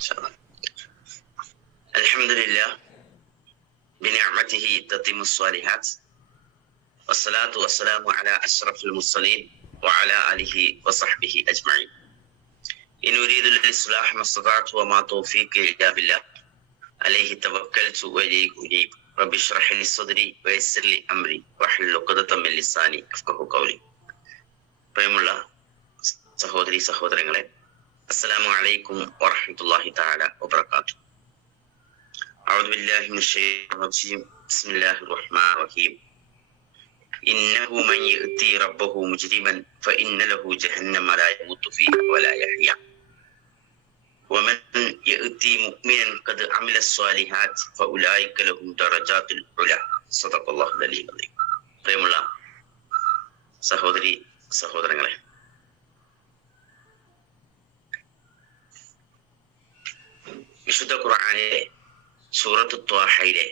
شاء الله الحمد لله بنعمته تتم الصالحات والصلاة والسلام على أشرف المرسلين وعلى آله وصحبه أجمعين إن أريد الإصلاح ما استطعت وما توفيقي إلا بالله عليه توكلت وإليه أنيب رب اشرح لي صدري ويسر لي أمري واحلل عقدة من لساني يفقهوا قولي പ്രിയമുള്ള സഹോദരി സഹോദരങ്ങളെ അസ്സലാമു അലൈക്കും വറഹ്മത്തുള്ളാഹി തആല വബറകാത്തു أعوذ بالله من الشيطان الرجيم بسم الله الرحمن الرحيم إنه من يأتي ربه مجرما فإن له جهنم لا يموت فيها ولا يحيا ومن يأتي مؤمنا قد عمل الصالحات فأولئك لهم درجات العلى صدق الله العلي العظيم പ്രിയമുള്ള സഹോദരി സഹോദരങ്ങളെ വിശുദ്ധ ഖുർആാനിലെ സൂറത്ത് ത്വാഹയിലെ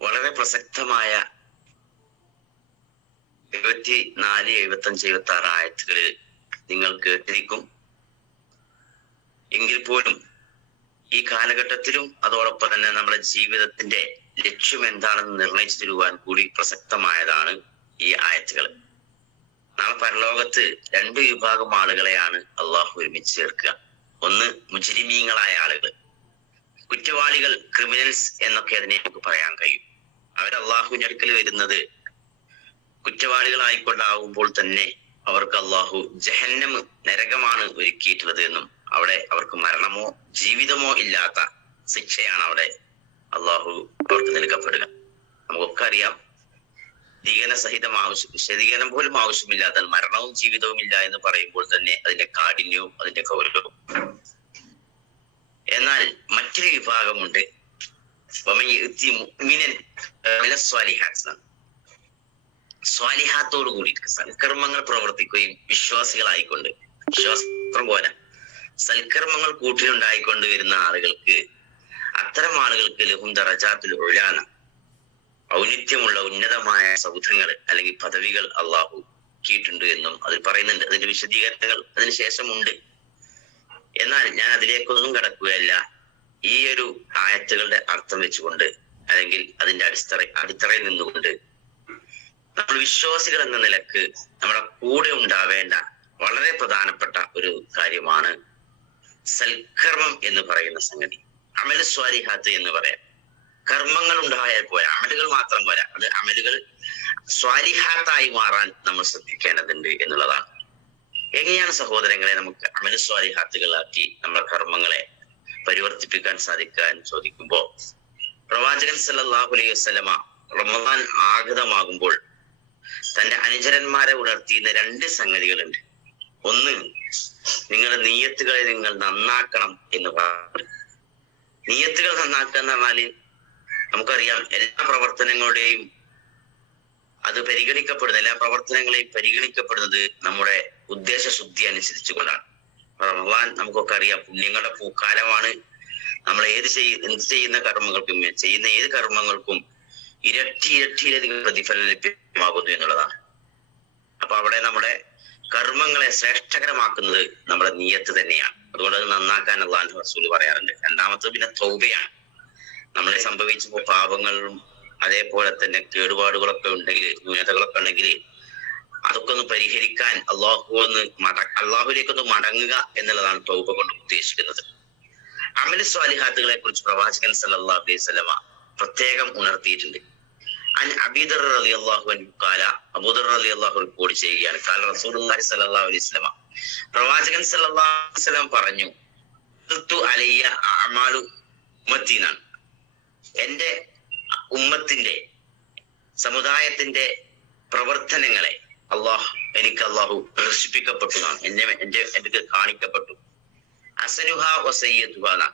വളരെ പ്രസക്തമായ എഴുപത്തി നാല് എഴുപത്തി അഞ്ച് എഴുപത്തി ആറ് ആയത്തുകളിൽ നിങ്ങൾ കേട്ടിരിക്കും. എങ്കിൽ പോലും ഈ കാലഘട്ടത്തിലും അതോടൊപ്പം തന്നെ നമ്മുടെ ജീവിതത്തിന്റെ ലക്ഷ്യം എന്താണെന്ന് നിർണയിച്ചു തരുവാൻ കൂടി പ്രസക്തമായതാണ് ഈ ആയത്തുകൾ. നാളെ പരലോകത്ത് രണ്ട് വിഭാഗം ആളുകളെയാണ് അള്ളാഹു ഒരുമിച്ച് ചേർക്കുക. ഒന്ന് മുജരിമീങ്ങളായ ആളുകൾ കുറ്റവാളികൾ ക്രിമിനൽസ് എന്നൊക്കെ അതിനെ നമുക്ക് പറയാൻ കഴിയും. അവർ അള്ളാഹുവിന്റെ അടുക്കൽ വരുന്നത് കുറ്റവാളികളായിക്കൊണ്ടാവുമ്പോൾ തന്നെ അവർക്ക് അള്ളാഹു ജഹന്നം നരകമാണ് ഒരുക്കിയിട്ടുള്ളത് എന്നും അവിടെ അവർക്ക് മരണമോ ജീവിതമോ ഇല്ലാത്ത ശിക്ഷയാണ് അവിടെ അള്ളാഹു അവർക്ക് നൽകപ്പെടുക. നമുക്കൊക്കെ അറിയാം വിശദീകരണ സഹിതം ആവശ്യം വിശദീകരണം പോലും ആവശ്യമില്ലാത്ത മരണവും ജീവിതവും ഇല്ല എന്ന് പറയുമ്പോൾ തന്നെ അതിന്റെ കാഠിന്യവും അതിന്റെ ഗൗരവവും. എന്നാൽ മറ്റൊരു വിഭാഗമുണ്ട്. സ്വാലിഹാത്തോട് കൂടി സൽക്കർമ്മങ്ങൾ പ്രവർത്തിക്കുകയും വിശ്വാസികളായിക്കൊണ്ട് വിശ്വാസം പോലെ സൽക്കർമ്മങ്ങൾ കൂട്ടിലുണ്ടായിക്കൊണ്ട് വരുന്ന ആളുകൾക്ക് അത്തരം ആളുകൾക്ക് ലഹും ദറജാത്തുൽ ഉഴാന ഔന്നിത്യമുള്ള ഉന്നതമായ സൗധങ്ങൾ അല്ലെങ്കിൽ പദവികൾ അള്ളാഹു കീട്ടുണ്ട് എന്നും അതിൽ പറയുന്നുണ്ട്. അതിന്റെ വിശദീകരണങ്ങൾ അതിനുശേഷമുണ്ട് എന്നാൽ ഞാൻ അതിലേക്കൊന്നും കടക്കുകയല്ല. ഈ ഒരു ആയത്തുകളുടെ അർത്ഥം വെച്ചുകൊണ്ട് അല്ലെങ്കിൽ അതിന്റെ അടിത്തറ അടിത്തറയിൽ നിന്നുകൊണ്ട് നമ്മൾ വിശ്വാസികൾ എന്ന നിലയ്ക്ക് നമ്മുടെ കൂടെ ഉണ്ടാവേണ്ട വളരെ പ്രധാനപ്പെട്ട ഒരു കാര്യമാണ് സൽക്കർമ്മം എന്ന് പറയുന്ന സംഗതി. അമൽ സ്വാരിഹാത്ത് എന്ന് പറയാം. കർമ്മങ്ങൾ ഉണ്ടായാൽ പോരാ. അമലുകൾ മാത്രം പോരാ. അത് അമലുകൾ സ്വാലിഹാത്തായി മാറാൻ നമ്മൾ ശ്രദ്ധിക്കേണ്ടതുണ്ട് എന്നുള്ളതാണ്. എങ്ങനെയാണ് സഹോദരങ്ങളെ നമുക്ക് അമല സ്വാലിഹാത്തുകളാക്കി നമ്മുടെ കർമ്മങ്ങളെ പരിവർത്തിപ്പിക്കാൻ സാധിക്കാൻ ചോദിക്കുമ്പോൾ പ്രവാചകൻ സല്ലാഹു അലൈഹി വസല്ലമ റമദാൻ ആഗതമാകുമ്പോൾ തന്റെ അനുചരന്മാരെ ഉണർത്തിയുന്ന രണ്ട് സംഗതികളുണ്ട്. ഒന്ന് നിങ്ങളുടെ നീയത്തുകളെ നിങ്ങൾ നന്നാക്കണം എന്ന് പറഞ്ഞു. നീയത്തുകൾ നന്നാക്കുക എന്ന് പറഞ്ഞാൽ നമുക്കറിയാം എല്ലാ പ്രവർത്തനങ്ങളുടെയും അത് പരിഗണിക്കപ്പെടുന്ന എല്ലാ പ്രവർത്തനങ്ങളെയും പരിഗണിക്കപ്പെടുന്നത് നമ്മുടെ ഉദ്ദേശശുദ്ധി അനുസരിച്ച് കൊണ്ടാണ് റമദാൻ നമുക്കൊക്കെ അറിയാം പുണ്യങ്ങളുടെ പൂക്കാലമാണ്. നമ്മൾ ഏത് ചെയ്യ എന്ത് ചെയ്യുന്ന കർമ്മങ്ങൾക്കും ചെയ്യുന്ന ഏത് കർമ്മങ്ങൾക്കും ഇരട്ടി ഇരട്ടിയിലധികം പ്രതിഫലം ലഭ്യമാകുന്നു എന്നുള്ളതാണ്. അപ്പൊ അവിടെ നമ്മുടെ കർമ്മങ്ങളെ ശ്രേഷ്ഠകരമാക്കുന്നത് നമ്മുടെ നീയത്ത് തന്നെയാണ്. അതുകൊണ്ട് അത് നന്നാക്കാൻ അള്ളാഹു റസൂൽ പറയാറുണ്ട്. രണ്ടാമത്തത് പിന്നെ തൗബയാണ്. നമ്മളെ സംഭവിച്ച പാപങ്ങളും അതേപോലെ തന്നെ കേടുപാടുകളൊക്കെ ഉണ്ടെങ്കിൽ ന്യൂനതകളൊക്കെ ഉണ്ടെങ്കിൽ അതൊക്കെ ഒന്ന് പരിഹരിക്കാൻ അള്ളാഹു ഒന്ന് മട അള്ളാഹുലേക്ക് ഒന്ന് മടങ്ങുക എന്നുള്ളതാണ് തൗബ കൊണ്ട് ഉദ്ദേശിക്കുന്നത്. അമല സ്വാലിഹാത്തുകളെ കുറിച്ച് പ്രവാചകൻ സല്ലാ അലൈഹി വസല്ലമ പ്രത്യേകം ഉണർത്തിയിട്ടുണ്ട്. അൻ അബീദർ അലി അള്ളാഹു കാല അബൂദർ അലി അള്ളാഹു റിപ്പോർട്ട് ചെയ്യുകയാണ്. കാല സല്ലല്ലാഹു അലൈഹി വസല്ലമ പ്രവാചകൻ സല്ലല്ലാഹു അലൈഹി വസല്ലം പറഞ്ഞു അലയ്യ അമാലു ഉമ്മത്തീനാണ്. എന്റെ ഉമ്മത്തിന്റെ സമുദായത്തിന്റെ പ്രവർത്തനങ്ങളെ അള്ളാഹ് എനിക്ക് അള്ളാഹു പ്രദർശിപ്പിക്കപ്പെട്ടതാണ് എന്നെ എന്റെ എനിക്ക് കാണിക്കപ്പെട്ടു. അസനുഹ വസയ്യത്തുഹാന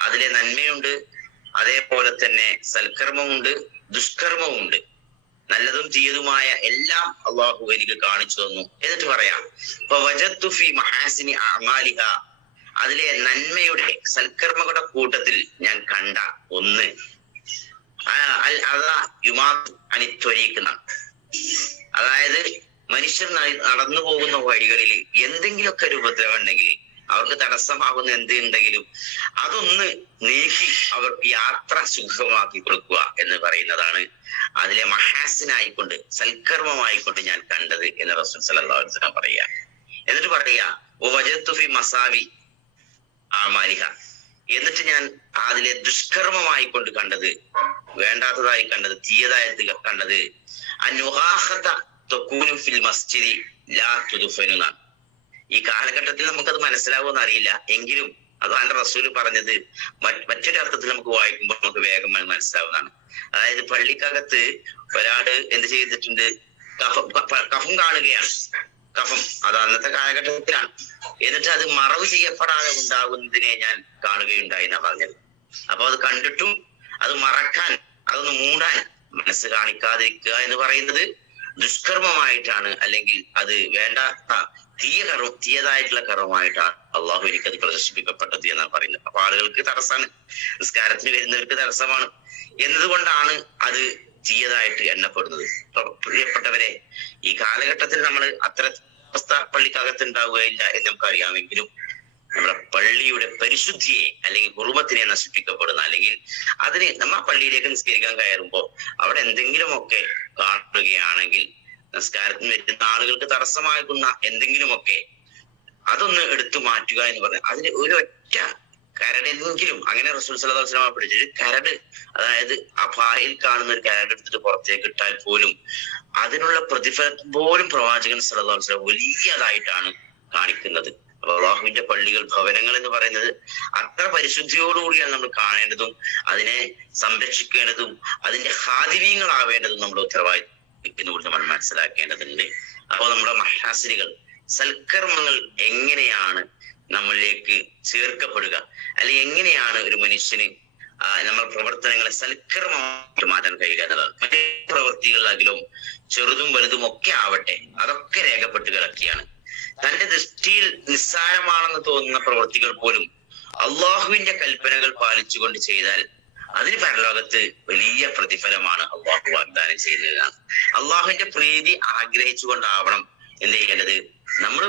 അതിലെ നന്മയുണ്ട്. അതേപോലെ തന്നെ സൽക്കർമ്മമുണ്ട് ദുഷ്കർമ്മമുണ്ട് നല്ലതും തീയതുമായ എല്ലാം അള്ളാഹു എനിക്ക് കാണിച്ചു തന്നു. എന്നിട്ട് പറയാം അതിലെ നന്മയുടെ സൽക്കർമ്മകളുടെ കൂട്ടത്തിൽ ഞാൻ കണ്ട ഒന്ന്. അൽ യുമാ അനിത്വരീക്കുന്ന അതായത് മനുഷ്യർ നടന്നു പോകുന്ന വഴികളിൽ എന്തെങ്കിലുമൊക്കെ ഒരു ഉപദ്രവം ഉണ്ടെങ്കിൽ അവർക്ക് തടസ്സമാകുന്ന എന്തുണ്ടെങ്കിലും അതൊന്ന് നീക്കി അവർക്ക് യാത്ര സുഖമാക്കി കൊടുക്കുക എന്ന് പറയുന്നതാണ് അതിലെ മഹാസിനായിക്കൊണ്ട് സൽക്കർമ്മമായിക്കൊണ്ട് ഞാൻ കണ്ടത് എന്ന് റസൂൽ വസല്ലം പറയുക. എന്നിട്ട് പറയുക മസാവി ആ മാലിക. എന്നിട്ട് ഞാൻ അതിലെ ദുഷ്കർമ്മമായി കൊണ്ട് കണ്ടത് വേണ്ടാത്തതായി കണ്ടത് തീയതായത് കണ്ടത് ഫിൽ മസ്ജിദി ലാ ഈ കാലഘട്ടത്തിൽ നമുക്കത് മനസ്സിലാവുമെന്ന് അറിയില്ല. എങ്കിലും അതാണ് റസൂൽ പറഞ്ഞത്. മറ്റ് മറ്റൊരു അർത്ഥത്തിൽ നമുക്ക് വായിക്കുമ്പോൾ നമുക്ക് വേഗം അത് മനസ്സിലാവുന്നതാണ്. അതായത് പള്ളിക്കകത്ത് ഒരാൾ എന്ത് ചെയ്തിട്ടുണ്ട്? കഫം കാണുകയാണ്. കഫം അത് അന്നത്തെ കാലഘട്ടത്തിലാണ്. എന്നിട്ട് അത് മറവ് ചെയ്യപ്പെടാതെ ഉണ്ടാകുന്നതിനെ ഞാൻ കാണുകയുണ്ടായി എന്നാ പറഞ്ഞത്. അപ്പൊ അത് കണ്ടിട്ടും അത് മറക്കാൻ അതൊന്ന് മൂടാൻ മനസ്സ് കാണിക്കാതിരിക്കുക എന്ന് പറയുന്നത് ദുഷ്കർമ്മമായിട്ടാണ് അല്ലെങ്കിൽ അത് വേണ്ടാത്ത തീയ കർമ്മം തീയതായിട്ടുള്ള കർമ്മമായിട്ടാണ് അള്ളാഹു എനിക്കത് പ്രദർശിപ്പിക്കപ്പെട്ടത് എന്നാണ് പറയുന്നത്. അപ്പൊ ആളുകൾക്ക് തടസ്സമാണ്. നിസ്കാരത്തിന് വരുന്നവർക്ക് തടസ്സമാണ്. എന്നതുകൊണ്ടാണ് അത് തീയതായിട്ട് എണ്ണപ്പെടുന്നത്. പ്രിയപ്പെട്ടവരെ ഈ കാലഘട്ടത്തിൽ നമ്മൾ അത്ര അവസ്ഥ പള്ളിക്കകത്ത് ഉണ്ടാവുകയില്ല എന്ന് നമുക്ക് അറിയാമെങ്കിലും നമ്മുടെ പള്ളിയുടെ പരിശുദ്ധിയെ അല്ലെങ്കിൽ കുറുമത്തിനെ നശിപ്പിക്കപ്പെടുന്ന അല്ലെങ്കിൽ അതിന് നമ്മ പള്ളിയിലേക്ക് നിസ്കരിക്കാൻ കയറുമ്പോൾ അവിടെ എന്തെങ്കിലുമൊക്കെ കാണുകയാണെങ്കിൽ നിസ്കാരത്തിന് വരുന്ന ആളുകൾക്ക് തടസ്സമാകുന്ന എന്തെങ്കിലുമൊക്കെ അതൊന്ന് എടുത്തു മാറ്റുക എന്ന് പറഞ്ഞാൽ അതിന് ഒരു ഒറ്റ കരടെങ്കിലും അങ്ങനെ റസൂൽ സല്ലല്ലാഹു അലൈഹി വസല്ലം പഠിച്ചത് കരട് അതായത് ആ പായിൽ കാണുന്ന ഒരു കരട് എടുത്തിട്ട് പുറത്തേക്ക് ഇട്ടാൽ പോലും അതിനുള്ള പ്രതിഫലം പോലും പ്രവാചകൻ സല്ലല്ലാഹു അലൈഹി വസല്ലം വലിയതായിട്ടാണ് കാണിക്കുന്നത്. അള്ളാഹുവിന്റെ പള്ളികൾ ഭവനങ്ങൾ എന്ന് പറയുന്നത് അത്ര പരിശുദ്ധിയോടുകൂടിയാണ് നമ്മൾ കാണേണ്ടതും അതിനെ സംരക്ഷിക്കേണ്ടതും അതിന്റെ ഹാദിമീങ്ങളാവേണ്ടതും നമ്മൾ ഉത്തരവാദിത്വം നമ്മൾ മനസ്സിലാക്കേണ്ടതുണ്ട്. അപ്പോൾ നമ്മുടെ മഹാസിനികൾ സൽക്കർമ്മങ്ങൾ എങ്ങനെയാണ് നമ്മളിലേക്ക് ചേർക്കപ്പെടുക? അല്ലെങ്കിൽ എങ്ങനെയാണ് ഒരു മനുഷ്യന് നമ്മൾ പ്രവർത്തനങ്ങളെ സൽക്കർമ്മമായിട്ട് മാറ്റാൻ കഴിയുക എന്നുള്ളത്? മറ്റേ പ്രവൃത്തികളിലാകിലും ചെറുതും വലുതും ഒക്കെ ആവട്ടെ അതൊക്കെ രേഖപ്പെട്ട് കിടക്കുകയാണ് തന്റെ ദൃഷ്ടിയിൽ നിസ്സാരമാണെന്ന് തോന്നുന്ന പ്രവൃത്തികൾ പോലും അള്ളാഹുവിന്റെ കൽപ്പനകൾ പാലിച്ചുകൊണ്ട് ചെയ്താൽ അതിന് പരലോകത്ത് വലിയ പ്രതിഫലമാണ് അള്ളാഹു വാഗ്ദാനം ചെയ്യുന്നതാണ് അള്ളാഹുവിന്റെ പ്രീതി ആഗ്രഹിച്ചുകൊണ്ടാവണം എന്ത് ചെയ്യേണ്ടത്? നമ്മൾ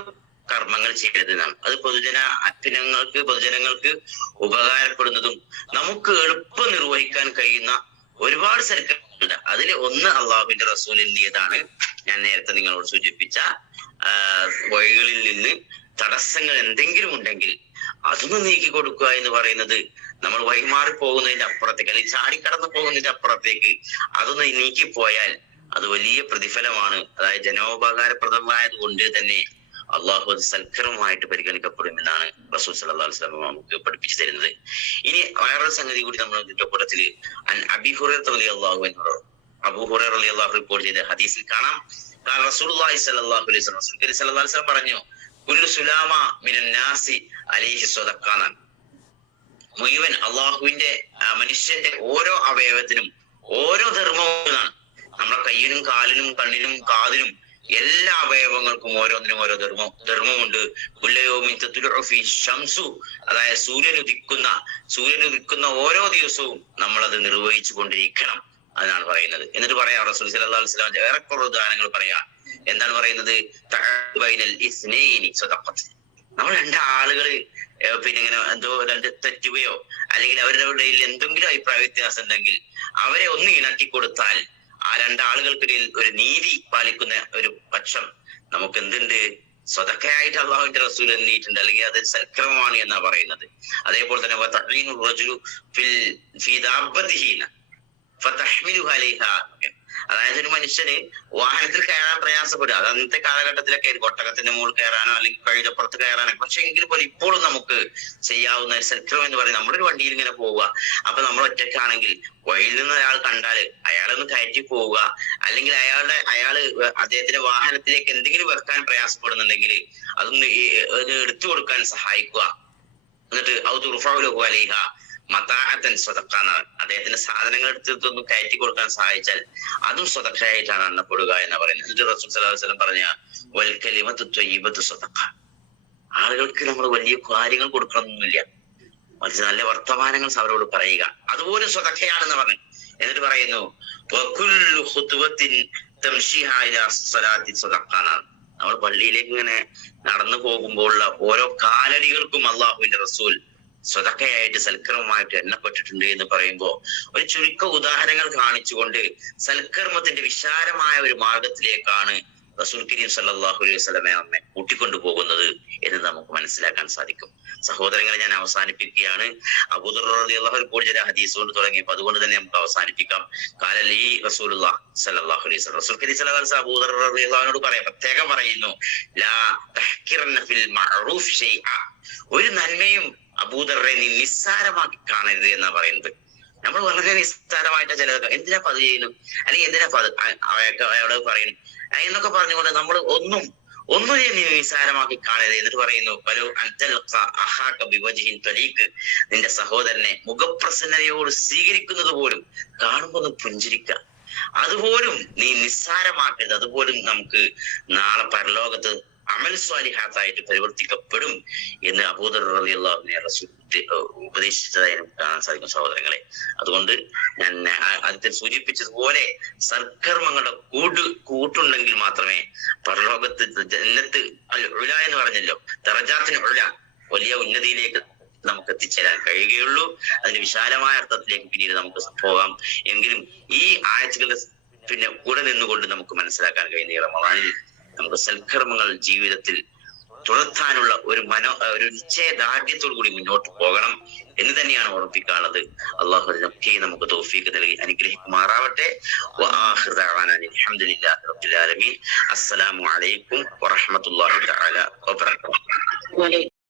കർമ്മങ്ങൾ ചെയ്യേണ്ടത് നാം അത് പൊതുജന അറ്റനങ്ങൾക്ക് പൊതുജനങ്ങൾക്ക് ഉപകാരപ്പെടുന്നതും നമുക്ക് എളുപ്പം നിർവഹിക്കാൻ കഴിയുന്ന ഒരുപാട് സർക്കാരുണ്ട് അതിൽ ഒന്ന് അള്ളാഹുവിന്റെ റസൂലിന്റേതാണ് ഞാൻ നേരത്തെ നിങ്ങളോട് സൂചിപ്പിച്ച വഴികളിൽ നിന്ന് തടസ്സങ്ങൾ എന്തെങ്കിലും ഉണ്ടെങ്കിൽ അതൊന്ന് നീക്കി കൊടുക്കുക എന്ന് പറയുന്നത് നമ്മൾ വഴിമാറി പോകുന്നതിന്റെ അപ്പുറത്തേക്ക് അല്ലെങ്കിൽ ചാടിക്കടന്നു പോകുന്നതിന്റെ അപ്പുറത്തേക്ക് അതൊന്ന് നീക്കി പോയാൽ അത് വലിയ പ്രതിഫലമാണ്. അതായത് ജനോപകാരപ്രദമായത് കൊണ്ട് തന്നെ അള്ളാഹു അത് സൽക്കരമായിട്ട് പരിഗണിക്കപ്പെടും എന്നാണ് റസൂൽ അലൈഹി വസല്ലം നമുക്ക് പഠിപ്പിച്ചു തരുന്നത്. ഇനി വേറൊരു സംഗതി കൂടി നമ്മൾ ഇതിന്റെ അള്ളാഹു എന്ന് പറഞ്ഞു ഹുറൈറ റളിയല്ലാഹു അൻഹു അബൂ ഹുറൈറ റളിയല്ലാഹു റിപ്പോർട്ട് ചെയ്ത ഹദീസിൽ കാണാം. കാരണം റസൂൽ സല്ലല്ലാഹു അലൈഹി വസല്ലം പറഞ്ഞു സുലാമ മിനന്നാസി മുഴുവൻ അള്ളാഹുവിന്റെ മനുഷ്യന്റെ ഓരോ അവയവത്തിനും ഓരോ ധർമ്മവും നമ്മുടെ കയ്യിനും കാലിനും കണ്ണിനും കാതിനും എല്ലാ അവയവങ്ങൾക്കും ഓരോന്നിനും ഓരോ ധർമ്മം ധർമ്മമുണ്ട്. ഷംസു അതായത് സൂര്യൻ ഉദിക്കുന്ന സൂര്യൻ ഉദിക്കുന്ന ഓരോ ദിവസവും നമ്മൾ അത് നിർവഹിച്ചു കൊണ്ടിരിക്കണം. അതാണ് പറയുന്നത്. എന്നിട്ട് പറയാം റസൂൽ സല്ലല്ലാഹു അലൈഹി വസല്ലം വേറെ കുറേ ഉദാഹരണങ്ങൾ പറയാം. എന്താണ് പറയുന്നത്? നമ്മൾ രണ്ട് ആളുകൾ പിന്നെ ഇങ്ങനെ എന്തോ രണ്ട് തെറ്റുകയോ അല്ലെങ്കിൽ അവരുടെ ഇടയിൽ എന്തെങ്കിലും അഭിപ്രായ വ്യത്യാസം ഉണ്ടെങ്കിൽ അവരെ ഒന്ന് ഇണക്കി കൊടുത്താൽ ആ രണ്ടാളുകൾക്കിടയിൽ ഒരു നീതി പാലിക്കുന്ന ഒരു പക്ഷം നമുക്ക് എന്തുണ്ട് സ്വതക്കയായിട്ട് അള്ളാഹുവിന്റെ റസൂൽ എണ്ണിയിട്ടുണ്ട് അല്ലെങ്കിൽ അത് സൽക്രമമാണ് എന്നാ പറയുന്നത്. അതേപോലെ തന്നെ ഫിൽ ഫീ അതായത് ഒരു മനുഷ്യന് വാഹനത്തിൽ കയറാൻ പ്രയാസപ്പെടുക. അത് അന്നത്തെ കാലഘട്ടത്തിലൊക്കെ ഒട്ടകത്തിന്റെ മുകളിൽ കയറാനോ അല്ലെങ്കിൽ കഴുതപ്പുറത്ത് കയറാനോ പക്ഷെ എങ്കിൽ പോലും ഇപ്പോഴും നമുക്ക് ചെയ്യാവുന്ന ഒരു സൽക്രം എന്ന് പറയുന്നത് നമ്മുടെ ഒരു വണ്ടിയിൽ ഇങ്ങനെ പോവുക. അപ്പൊ നമ്മൾ ഒറ്റയ്ക്കാണെങ്കിൽ വഴിയിൽ നിന്ന് ഒരാൾ കണ്ടാൽ അയാളൊന്ന് കയറ്റി പോവുക. അല്ലെങ്കിൽ അയാളുടെ അയാൾ അദ്ദേഹത്തിന്റെ വാഹനത്തിലേക്ക് എന്തെങ്കിലും വെക്കാൻ പ്രയാസപ്പെടുന്നുണ്ടെങ്കിൽ അതൊന്ന് എടുത്തു കൊടുക്കാൻ സഹായിക്കുക. എന്നിട്ട് ഔദുർഫൗലഹു അലൈഹ മതാഅത്തൻ സ്വതക്ക എന്നാണ്. അദ്ദേഹത്തിന്റെ സാധനങ്ങൾ എടുത്തൊന്ന് കയറ്റി കൊടുക്കാൻ സഹായിച്ചാൽ അതും സ്വതക്കയായിട്ടാണ് എണ്ണപ്പെടുക എന്ന് പറയുന്നത്. റസൂൽ സല്ലല്ലാഹു അലൈഹി പറഞ്ഞ വൽ കലിമത്തു ത്വയ്യിബത്തു സ്വതക്ക. ആളുകൾക്ക് നമ്മൾ വലിയ കാര്യങ്ങൾ കൊടുക്കണമെന്നില്ല. മറിച്ച് നല്ല വർത്തമാനങ്ങൾ അവരോട് പറയുക. അതുപോലെ സ്വതക്കയാണെന്ന് പറഞ്ഞു. എന്നിട്ട് പറയുന്നു നമ്മൾ പള്ളിയിലേക്ക് ഇങ്ങനെ നടന്നു പോകുമ്പോഴുള്ള ഓരോ കാലടികൾക്കും അള്ളാഹുവിന്റെ റസൂൽ സ്വതക്കയായിട്ട് സൽക്കർമ്മമായിട്ട് എണ്ണപ്പെട്ടിട്ടുണ്ട് എന്ന് പറയുമ്പോൾ ഒരു ചുരുക്ക ഉദാഹരണങ്ങൾ കാണിച്ചുകൊണ്ട് സൽക്കർമ്മത്തിന്റെ വിശാലമായ ഒരു മാർഗത്തിലേക്കാണ് റസൂൽ കരീം സല്ലാഹു അലൈഹി സ്വലമെ അമ്മ കൂട്ടിക്കൊണ്ടു പോകുന്നത് എന്ന് നമുക്ക് മനസ്സിലാക്കാൻ സാധിക്കും. സഹോദരങ്ങളെ ഞാൻ അവസാനിപ്പിക്കുകയാണ്. അബുദുറിയാഹു കൂടുതൽ ഹദീസ് കൊണ്ട് തുടങ്ങിയപ്പോൾ അതുകൊണ്ട് തന്നെ നമുക്ക് അവസാനിപ്പിക്കാം. കാലലി റസൂലുള്ള സല്ലല്ലാഹു അലൈഹി വസല്ലം. റസൂൽ കരീം സല്ലാ അലൈഹി വസല്ലം പറയാം പ്രത്യേകം പറയുന്നു ലാ ഫിൽ മഅറൂഫ് ഷൈഅ. ഒരു നന്മയും അബൂദറെ നീ നിസ്സാരമാക്കി കാണരുത് എന്നാ പറയുന്നത്. നമ്മൾ വളരെ നിസ്സാരമായിട്ട് ചിലതൊക്കെ എന്തിനാ പത് ചെയ്യുന്നു? അല്ലെങ്കിൽ എന്തിനാ പത് അയാൾക്ക് അയാളോട് പറയുന്നു? എന്നൊക്കെ പറഞ്ഞുകൊണ്ട് നമ്മൾ ഒന്നും ഒന്നും നീ നിസ്സാരമാക്കി കാണരുത് എന്നിട്ട് പറയുന്നു പലു അൻതൽഖ തൊലീക്ക് നിന്റെ സഹോദരനെ മുഖപ്രസന്നതയോട് സ്വീകരിക്കുന്നത് പോലും കാണുമ്പോൾ പുഞ്ചിരിക്ക പുഞ്ചിരിക്കുക. അതുപോലും നീ നിസ്സാരമാക്കരുത്. അതുപോലും നമുക്ക് നാളെ പരലോകത്ത് അമൽ സ്വാലിഹാത്തായിട്ട് പരിവർത്തിക്കപ്പെടും എന്ന് അബൂദർ റളിയല്ലാഹുവിനെ റസൂൽ ഉപദേശിച്ചതായി കാണാൻ സാധിക്കും സഹോദരങ്ങളെ. അതുകൊണ്ട് ഞാൻ ആദ്യത്തെ സൂചിപ്പിച്ചതുപോലെ സൽക്കർമ്മങ്ങളുടെ കൂട്ട് കൂട്ടുണ്ടെങ്കിൽ മാത്രമേ പരലോകത്ത് ജന്നത്ത് അൽ ഉല എന്ന് പറഞ്ഞല്ലോ. ദറജാത്തിന് ഉല വലിയ ഉന്നതിയിലേക്ക് നമുക്ക് എത്തിച്ചേരാൻ കഴിയുകയുള്ളൂ. അതിന് വിശാലമായ അർത്ഥത്തിലേക്ക് പിന്നീട് നമുക്ക് പോകാം. എങ്കിലും ഈ ആഴ്ചകളുടെ പിന്നെ കൂടെ നിന്നുകൊണ്ട് നമുക്ക് മനസ്സിലാക്കാൻ കഴിയുന്ന റമദാനിൽ നമുക്ക് സൽക്കർമ്മങ്ങൾ ജീവിതത്തിൽ തുടർത്താനുള്ള ഒരു മനോ ഒരു നിശ്ചയദാർഢ്യത്തോടു കൂടി മുന്നോട്ട് പോകണം എന്ന് തന്നെയാണ് ഓർമ്മിപ്പിക്കാനുള്ളത് അള്ളാഹു അതിനൊക്കെ നമുക്ക് തോഫീക്ക് നൽകി അനുഗ്രഹിക്കുമാറാവട്ടെ. അസ്സലാമു അലൈക്കും വറഹമത്തുള്ളാഹി തആല വബറകാതുഹു.